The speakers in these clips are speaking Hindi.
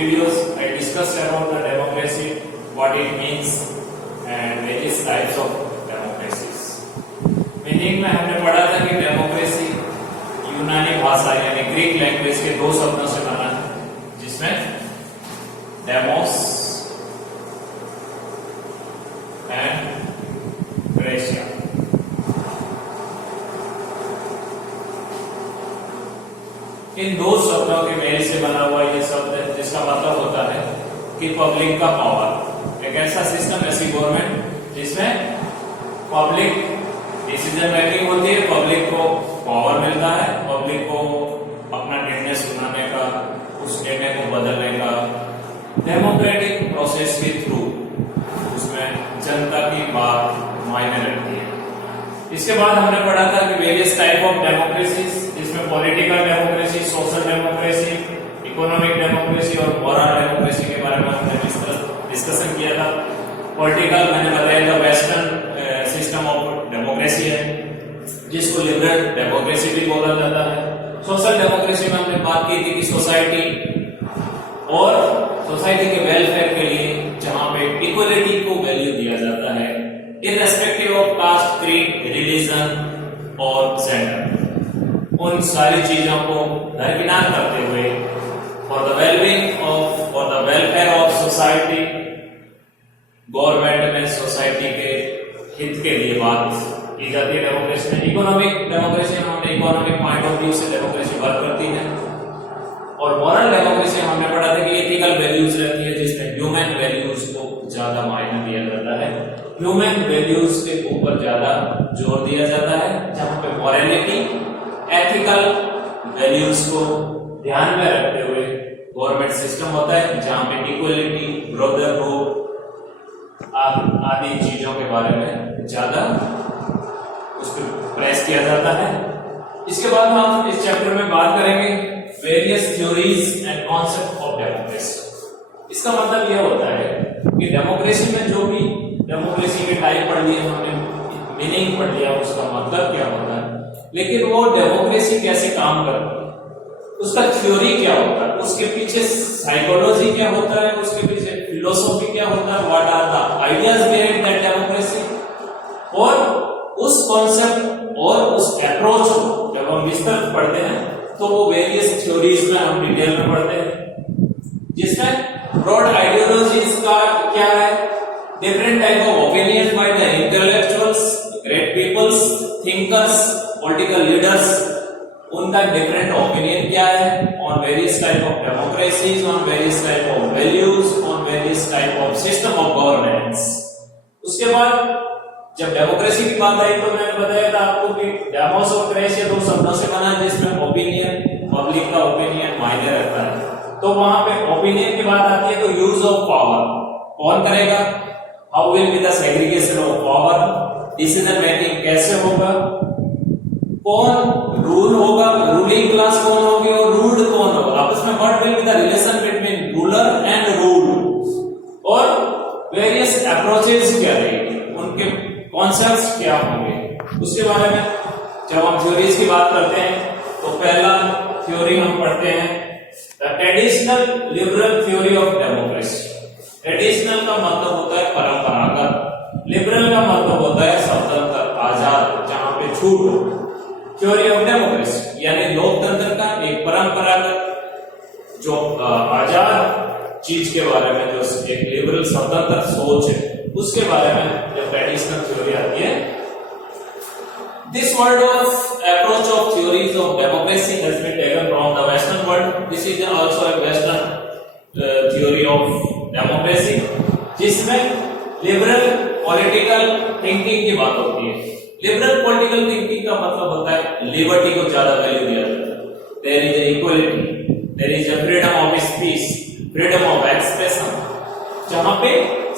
videos I discussed about the democracy, what it means and various types of democracies. Meaning में हमने पढ़ा था कि डेमोक्रेसी यूनानी भाषा यानी ग्रीक लैंग्वेज के दो शब्दों से बना है, जिसमें डेमोस एंड क्रेशिया। इन दो शब्दों के मेल से बना हुआ यह शब्द है, जिसका मतलब होता है कि पब्लिक का पावर, एक ऐसा सिस्टम, ऐसी गवर्नमेंट जिसमें पब्लिक डिसीजन मेकिंग होती है, पब्लिक को पावर मिलता है, पब्लिक को अपना निर्णय सुनाने का, उस निर्णय को बदलने का डेमोक्रेटिक प्रोसेस के थ्रू उसमें जनता की बात मायने रखती है। इसके बाद हमने पढ़ा था कि वेरियस टाइप ऑफ डेमोक्रेसीज, जिसमें political democracy, social democracy, economic democracy और मॉरल डेमोक्रेसी के बारे में हमने डिस्कशन किया था। पॉलिटिकल मैंने बताया था वेस्टर्न सिस्टम ऑफ डेमोक्रेसी है, जिसको लिबरल डेमोक्रेसी भी बोला जाता है। सोशल डेमोक्रेसी में हमने बात की थी कि सोसाइटी और सोसाइटी के वेलफेयर के लिए जहां पे इक्वलिटी को वैल्यू दिया जाता है irrespective of caste, creed, religion और जेंडर, उन सारी चीजों को दरकिनार करते हुए for the welfare of society government में सोसाइटी के हित के लिए बात की जाती है डेमोक्रेसी में। इकोनॉमिक डेमोक्रेसी में हमने इकोनॉमिक पॉइंट ऑफ व्यू से डेमोक्रेसी वर्क करती है, और मॉरल डेमोक्रेसी हमने पढ़ा था कि एथिकल वैल्यूज रहती है, जिसमें ह्यूमन वैल्यूज को ज्यादा मायने दिया जाता है, ह्यूमन वैल्यूज के ऊपर ज्यादा जोर दिया जाता है, जहां पे मॉरलिटी, एथिकल वैल्यूज को ध्यान में रखते हुए गवर्नमेंट सिस्टम होता है, जहां पे इक्वलिटी, ब्रदरहुड आदि चीजों के बारे में ज्यादा उस पर प्रेस किया जाता है। इसके बाद हम इस चैप्टर में बात करेंगे various theories and concept of democracy. इसका मतलब यह होता है कि डेमोक्रेसी में जो भी डेमोक्रेसी के टाइप पढ़ लिए हमने, मीनिंग पढ़ लिया, उसका मतलब क्या होता है, लेकिन वो डेमोक्रेसी कैसे काम करती है, उसका थ्योरी क्या होता है, उसके पीछे साइकोलॉजी क्या होता है, उसके पीछे फिलोसॉफी क्या होता है, what are the ideas behind that democracy, और उस कॉन्सेप्ट और उस अप्रोच को जब हम विस्तृत पढ़ते हैं तो वो वेरियस थ्योरीज में हम डिटेल में पढ़ते हैं, जिसमें ब्रॉड आइडियोलॉजीज का क्या है, different type of opinion by the intellectuals, great peoples, thinkers, political leaders, उनका डिफरेंट ओपिनियन क्या है on various type of democracies, on various type of values, on various type of system of governance. उसके बाद जब डेमोक्रेसी की बात आई तो मैंने बताया था आपको कि डेमोस और क्रेशिया दो शब्दों से बना है, जिसमें ओपिनियन, पब्लिक का ओपिनियन मायने रखता है। तो वहां पे ओपिनियन की बात आती है तो यूज ऑफ पावर कौन करेगा, how will be the segregation of power, decision making कैसे होगा, कौन रूल होगा, रूलिंग क्लास कौन होगी और रूल्ड कौन होगा, आपस में what will be the relation between ruler and ruled, और वेरियस अप्रोचेस क्या रहेगी, उनके कॉन्सेप्ट्स क्या होंगे, उसके बारे में जब हम थ्योरीज की बात करते हैं तो पहला थ्योरी हम पढ़ते हैं the traditional liberal theory of democracy. Traditional का मतलब होता है परंपरागत, लिबरल का मतलब होता है स्वतंत्र, आजाद, जहां पे छूट हो। थ्योरी ऑफ डेमोक्रेसी यानी लोकतंत्र का एक परंपरागत जो आजाद चीज के बारे में, जो एक लिबरल स्वतंत्र सोच है, उसके बारे में जब ट्रेडिशनल थ्योरी आती है। This word of approach of theories of democracy has been taken from the western world. This is also a western theory of democracy, जिसमें लिबरल पॉलिटिकल थिंकिंग की बात होती है। लिबरल पॉलिटिकल थिंकिंग का मतलब होता है लिबर्टी को ज्यादा वैल्यू दिया जाता है, there is equality, there is freedom of speech, freedom of expression, जहां पे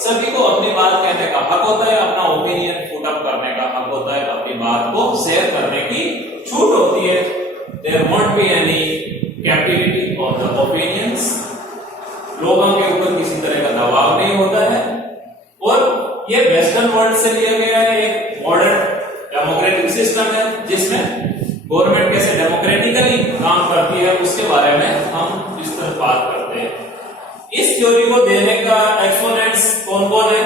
सभी को अपनी बात कहने का हक होता है, अपना ओपिनियन पुट अप करने का हक होता है, अपनी बात को शेयर करने की छूट होती है। There won't be any captivity of the opinions, लोगों के ऊपर किसी तरह का दबाव नहीं होता है। और ये वेस्टर्न वर्ल्ड से लिया गया है, एक मॉडर्न डेमोक्रेटिक सिस्टम है, जिसमें गवर्नमेंट कैसे डेमोक्रेटिकली काम करती है उसके बारे में हम इस तरह बात करते हैं। इस थ्योरी को देने का एक्सपोनेंट्स कौन कौन है?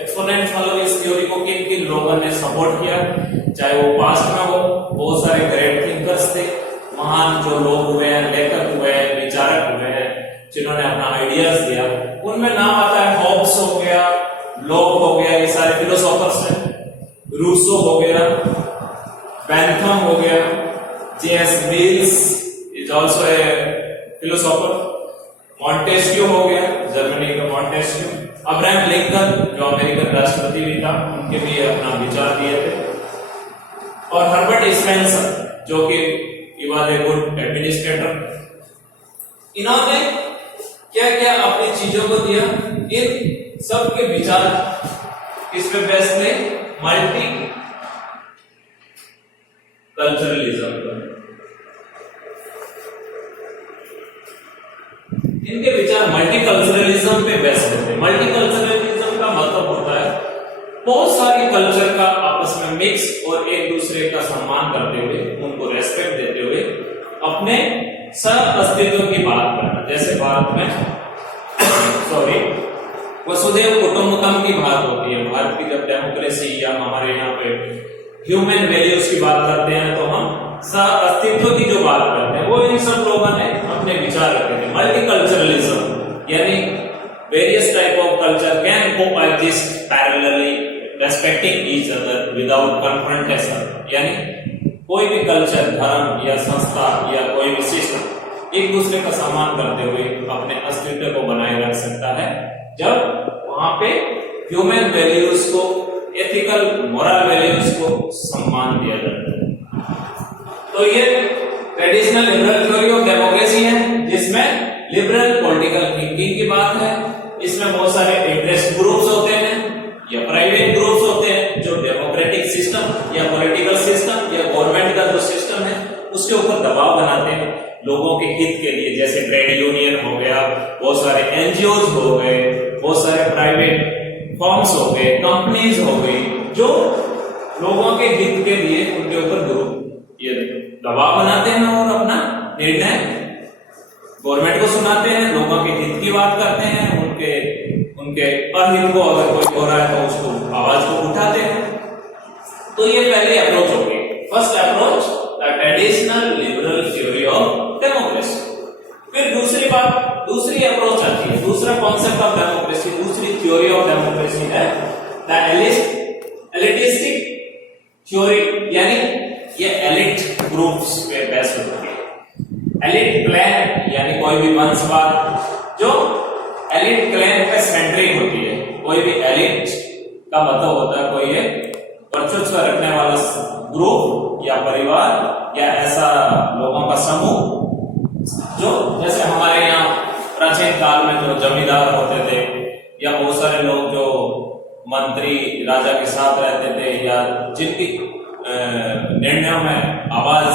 एक्सपोनेंट्स मतलब इस थ्योरी को किन किन लोगों ने सपोर्ट किया, चाहे वो पास्ट में हो, बहुत सारे ग्रेट थिंकर्स थे, महान जो लोग हुए हैं, लेखक हुए हैं, विचारक हुए हैं, जिन्होंने अपना आइडियाज दिया। उनमें नाम आता है हॉब्स हो गया, लॉक हो गया, ये सारे फिलोसोफर्स हैं, रूसो हो गया, बेंथम हो गया, JS mills is also a philosopher, Montesquieu हो गया, जर्मनी का मॉन्टेस्क्यू, अब्राहम लिंकन जो अमेरिकन राष्ट्रपति भी था, उनके भी अपना विचार दिए थे, और हर्बर्ट स्पेंसर जो कि he was a good administrator. इन्होंने क्या क्या अपनी चीजों को दिया, इन सब के विचार किस पे बेस्ड थे? मल्टी कल्चरलिज्म पर। इनके विचार मल्टीकल्चरलिज्म पे बेस्ड थे। मल्टीकल्चरलिज्म का मतलब होता है बहुत सारी कल्चर का आपस में मिक्स और एक दूसरे का सम्मान करते हुए, उनको रेस्पेक्ट देते हुए अपने सह अस्तित्व की बात करना। जैसे भारत में वसुधैव कुटुंबकम की बात होती है, भारत की जब डेमोक्रेसी या हमारे यहाँ पे ह्यूमन वैल्यूज की बात करते हैं तो हम सह अस्तित्व की जो बात करते हैं, वो इन सब लोगों ने अपने विचार रखे थे। मल्टीकल्चरलिज्म यानी various type of culture can coexist parallelly respecting each other without confrontation, यानी कोई भी कल्चर, धर्म या संस्था या कोई भी सिस्टम एक दूसरे का सम्मान करते हुए अपने अस्तित्व को बनाए रख सकता है जब वहां पे ह्यूमन वैल्यूज को, एथिकल मोरल वैल्यूज को सम्मान दिया जाता है। तो ये traditional liberal theory of democracy है, जिसमें लिबरल पॉलिटिकल थिंकिंग की बात है। इसमें बहुत सारे इंटरेस्ट ग्रुप्स होते हैं या प्राइवेट ग्रुप्स होते हैं जो डेमोक्रेटिक सिस्टम या पॉलिटिकल सिस्टम या गवर्नमेंट का जो सिस्टम है उसके ऊपर दबाव बनाते हैं लोगों के हित के लिए। जैसे ट्रेड यूनियन हो गया, बहुत सारे एनजीओज हो गए, बहुत सारे प्राइवेट फर्म्स हो गए, कंपनीज हो गई, जो लोगों के हित के लिए उनके ऊपर ग्रुप ये दबाव बनाते हैं और अपना निर्णय गवर्नमेंट को सुनाते हैं, लोगों के हित की बात करते हैं, उनके अहित को अगर कोई हो रहा है तो उसको आवाज को उठाते हैं। तो ये पहली अप्रोच होगी, first approach the traditional liberal theory of democracy. फिर दूसरी अप्रोच आती है, दूसरा कॉन्सेप्ट ऑफ डेमोक्रेसी, दूसरी थ्योरी ऑफ डेमोक्रेसी है द एलिटिस्टिक थ्योरी, यानी ये एलिट ग्रुप्स पे बेस्ड होती है। एलिट क्लैन यानी कोई भी वंशवाद जो एलिट क्लैन पे सेंट्रिक होती है। कोई भी एलिट का मतलब होता है कोई एक वर्चस्व रखने वाला ग्रुप या परिवार या ऐसा लोगों का समूह, जो जैसे हमारे यहाँ प्राचीन काल में जो जमींदार होते थे या बहुत सारे लोग जो मंत्री राजा के साथ रहते थे या जिनकी निर्णयों में आवाज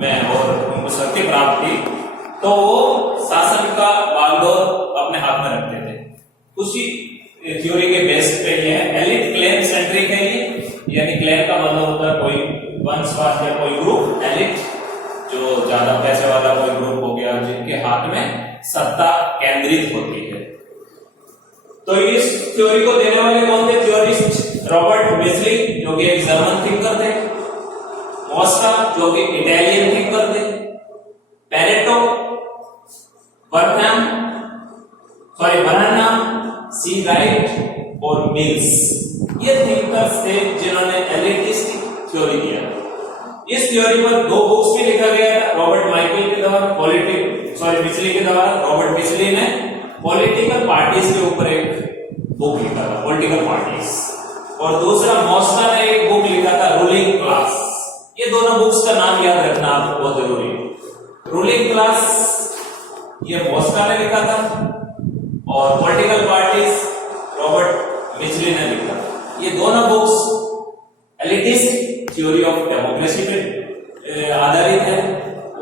में और उनको शक्ति प्राप्त थी, तो वो शासन का बागडोर अपने हाथ में रखते थे। उसी थ्योरी के बेस पे ये है, एलिट क्लैन सेंट्रिक है ये, यानी क्लैन का मतलब होता है कोई वंशवाद या कोई ग्रुप, एलिट जो ज्यादा पैसे वाला कोई ग्रुप हो गया जिनके हाथ में सत्ता केंद्रित होती है। तो इस थ्योरी को देने वाले कौन थे थ्योरिस्ट? रॉबर्ट मिज़ली जो कि एक जर्मन थिंकर थे, मॉस्टा जो कि इटालियन थिंकर थे, पेरेटो, बर्नहम, सी राइट और मिल्स, ये थिंकर्स थे जिन्होंने एलिटिस्टिक थ्योरी दिया। इस थ्योरी पर 2 बुक्स भी लिखा गया था रॉबर्ट माइकल के द्वारा, मिज़ली के द्वारा। रॉबर्ट मिज़ली ने पॉलिटिकल पार्टीज के ऊपर एक बुक लिखा था, पॉलिटिकल पार्टीज, और दूसरा मॉस्टा ने एक बुक लिखा था रूलिंग क्लास। ये दोनों बुक्स का नाम याद रखना आपको बहुत जरूरी है। रूलिंग क्लास ये मॉस्टा ने लिखा था और पॉलिटिकल पार्टीज रॉबर्ट मिज़ली ने लिखा था। ये दोनों books elitist theory of democracy पे आधारित है।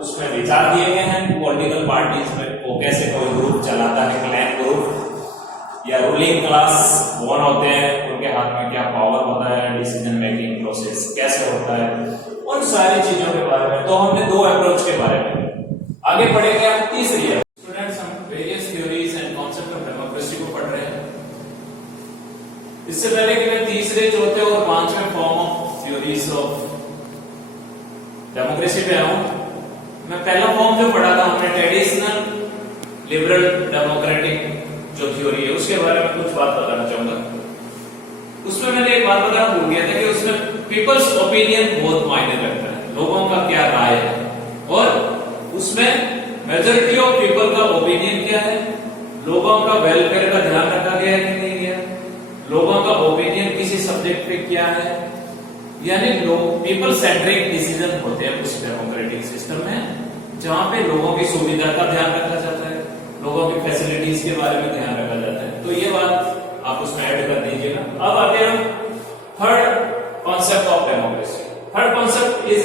उसमें विचार दिए गए हैं पॉलिटिकल पार्टीज में वो कैसे कोई ग्रुप चलाता है, क्लैन ग्रुप या रूलिंग क्लास कौन होते हैं, उनके हाथ में क्या पावर होता है, डिसीजन मेकिंग प्रोसेस कैसे होता है, उन सारी चीजों के बारे में। तो हमने 2 अप्रोच के बारे में आगे बढ़ेंगे। तीसरी है स्टूडेंट्स, हम various theories and concept of democracy को पढ़ रहे हैं। इससे पहले कि मैं तीसरे, चौथे और पांचवें form of theories of democracy पे आऊं, मैं पहला फॉर्म जो पढ़ा था हमने ट्रेडिशनल लिबरल डेमोक्रेटिक जो थ्योरी है उसके बारे में कुछ बात बताना चाहूंगा। उसमें मैंने एक बात बताना भूल गया था कि उसमें पीपल्स ओपिनियन बहुत मायने रखता है, लोगों का क्या राय है, और उसमें मेजॉरिटी ऑफ पीपल का ओपिनियन क्या है, लोगों का वेलफेयर का ध्यान रखा गया है कि नहीं गया, लोगों का ओपिनियन किसी सब्जेक्ट पे क्या है, यानी लोग पीपल सेंट्रिक डिसीजन होते हैं उस डेमोक्रेटिक सिस्टम में, जहां पे लोगों की सुविधा का ध्यान रखा जाता है, लोगों की फैसिलिटीज के बारे में ध्यान रखा जाता है। तो ये बात आप उसमें ऐड कर दीजिएगा। अब आते हैं third concept of democracy. Third concept is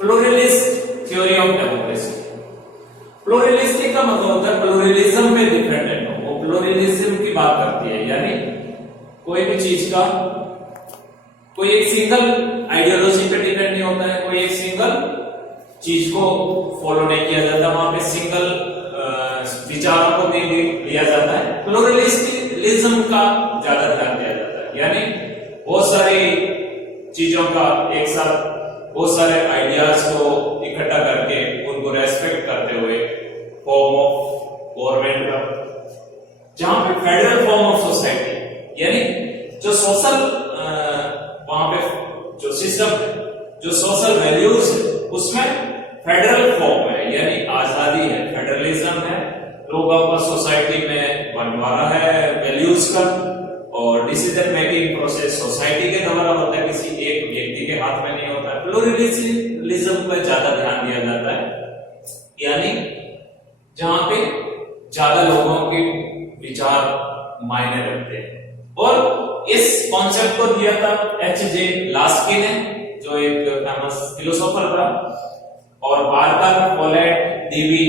pluralist theory of democracy. Pluralistic का मतलब होता है प्लूरलिज्म पे डिपेंडेंट हो, वो प्लूरलिज्म की बात करती है, यानी कोई भी चीज का कोई एक सिंगल आइडियोलॉजी पे डिपेंड नहीं होता है, कोई एक सिंगल चीज को फॉलो नहीं किया जाता, वहां पे सिंगल विचारों को नहीं लिया जाता है, प्लूरलिज्म का ज्यादा ध्यान दिया जाता है, यानी बहुत सारी चीजों का एक साथ बहुत सारे आइडियाज को इकट्ठा करके उनको रेस्पेक्ट करते हुए फॉर्म ऑफ गवर्नमेंट का, जहां पे फेडरल फॉर्म ऑफ सोसाइटी, यानी जो सोशल वहां पे जो सिस्टम है, जो सोशल वैल्यूज है, उसमें फेडरल फॉर्म है, यानी आजादी है, फेडरलिज्म है, लोगों का सोसाइटी में बंटवारा है वैल्यूज का, और डिसीजन मेकिंग प्रोसेस सोसाइटी के द्वारा होता है, किसी एक व्यक्ति के हाथ में नहीं होता है। प्लूरलिज्म पर ज्यादा ध्यान दिया जाता है, यानी जहां पे ज्यादा लोगों के विचार मायने रखते हैं। और इस कॉन्सेप्ट को दिया था H.J. लास्की ने, जो एक फेमस फिलोसोफर था, और बार्कर, पोलेट, डीवी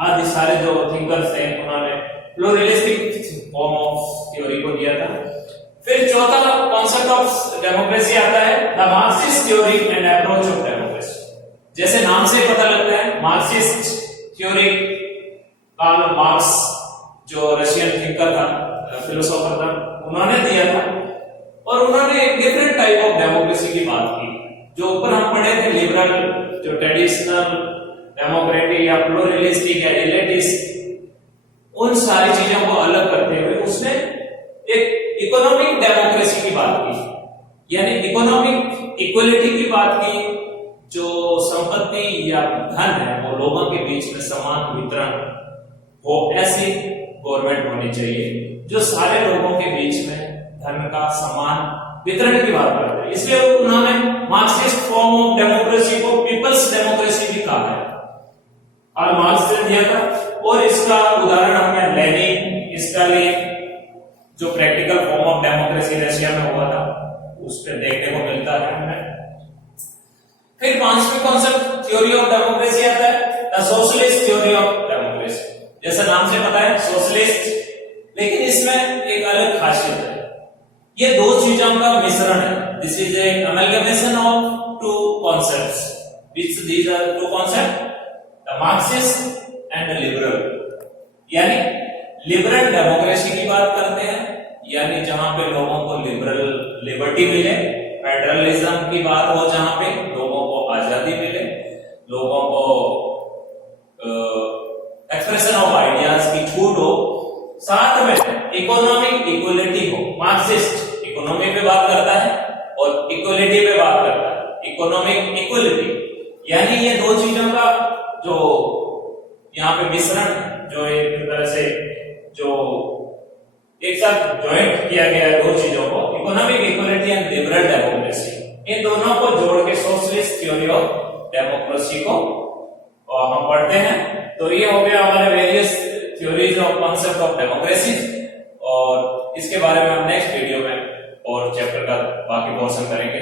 आदि सारे जो थिंकर्स हैं उन्होंने प्लूरलिस्टिक फॉर्म ऑफ थ्योरी को दिया था। फिर चौथा कॉन्सेप्ट ऑफ डेमोक्रेसी आता है the Marxist theory and approach of democracy. जैसे नाम से पता लगता है, मार्क्सिस्ट थ्योरी कार्ल मार्क्स जो रशियन थिंकर था, फिलोसोफर था, उन्होंने दिया था, और उन्होंने एक डिफरेंट टाइप ऑफ डेमोक्रेसी की बात की। जो ऊपर हम पढ़े थे लिबरल, जो ट्रेडिशनल डेमोक्रेटिक या प्लूरलिस्टिक या एलिटिस्ट, उन सारी चीजों को अलग करते हुए उसने एक इकोनॉमिक डेमोक्रेसी की बात की, यानी इकोनॉमिक इक्वलिटी की बात की, जो संपत्ति या धन है वो लोगों के बीच में समान वितरण हो, ऐसी गवर्नमेंट होनी चाहिए जो सारे लोगों के बीच में धन का समान वितरण की बात करते हैं। इसलिए उन्होंने मार्क्सिस्ट फॉर्म ऑफ डेमोक्रेसी को पीपल्स डेमोक्रेसी भी कहा है, और मार्क्स ने दिया था। और इसका उदाहरण हमें लेनिन, स्टालिन, जो practical form of democracy Russia में हुआ था, उस पर देखने को मिलता है हमें। फिर पांचवी कॉन्सेप्ट थ्योरी ऑफ डेमोक्रेसी आता है the socialist theory of democracy. जैसा नाम से पता है सोशलिस्ट, लेकिन इसमें एक अलग खासियत है, ये दो चीजों का मिश्रण है। This is a amalgamation of two concepts, which these are two concept the Marxist and the liberal, यानी लिबरल डेमोक्रेसी की बात करते हैं, यानी जहां पे लोगों को लिबरल लिबर्टी मिले, फेडरलिज्म की बात हो जहां पे लोगों को आजादी मिले, लोगों को एक्सप्रेशन ऑफ आइडियाज की छूट हो, साथ में इकोनॉमिक इक्वलिटी हो। मार्क्सिस्ट इकोनॉमी पे बात करता है और इक्वलिटी पे बात करता है, इकोनॉमिक इक्वलिटी, यानी ये दो चीजों का जो यहाँ पे मिश्रण, जो एक तरह से जो एक साथ ज्वाइंट किया गया है दो चीजों को, economic equality and liberal democracy, इन दोनों को जोड़ के सोशलिस्ट थ्योरी ऑफ डेमोक्रेसी को हम पढ़ते हैं। तो ये हो गया हमारे various theories of concept of democracy, और इसके बारे में हम नेक्स्ट वीडियो में और चैप्टर का बाकी पोर्शन करेंगे।